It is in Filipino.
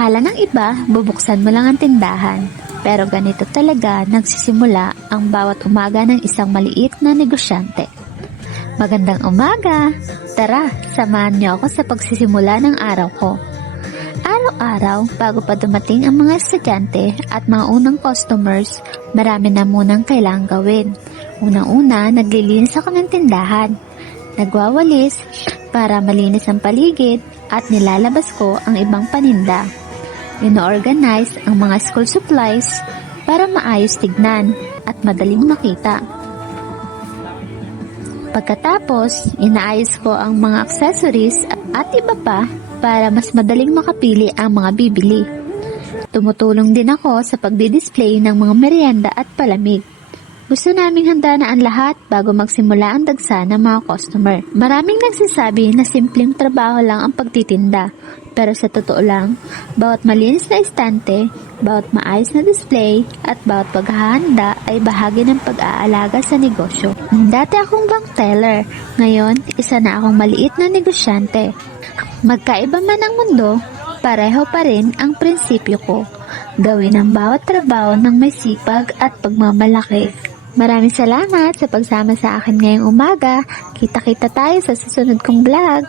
Akala ng iba, bubuksan mo lang ang tindahan. Pero ganito talaga nagsisimula ang bawat umaga ng isang maliit na negosyante. Magandang umaga! Tara, samahan niyo ako sa pagsisimula ng araw ko. Araw-araw, bago pa dumating ang mga estudyante at mga unang customers, marami na munang kailangang gawin. Unang-una, naglilinis ako ng tindahan. Nagwawalis para malinis ang paligid at nilalabas ko ang ibang paninda. Ino-organize ang mga school supplies para maayos tignan at madaling makita. Pagkatapos, inaayos ko ang mga accessories at iba pa para mas madaling makapili ang mga bibili. Tumutulong din ako sa pagdi-display ng mga merienda at palamig. Gusto naming handa na ang lahat bago magsimula ang dagsa ng mga customer. Maraming nagsasabi na simpleng trabaho lang ang pagtitinda. Pero sa totoo lang, bawat malinis na estante, bawat maayos na display, at bawat paghahanda ay bahagi ng pag-aalaga sa negosyo. Dati akong bank teller, ngayon isa na akong maliit na negosyante. Magkaiba man ang mundo, pareho pa rin ang prinsipyo ko. Gawin ang bawat trabaho ng may sipag at pagmamalaki. Maraming salamat sa pagsama sa akin ngayong umaga. Kita-kita tayo sa susunod kong vlog.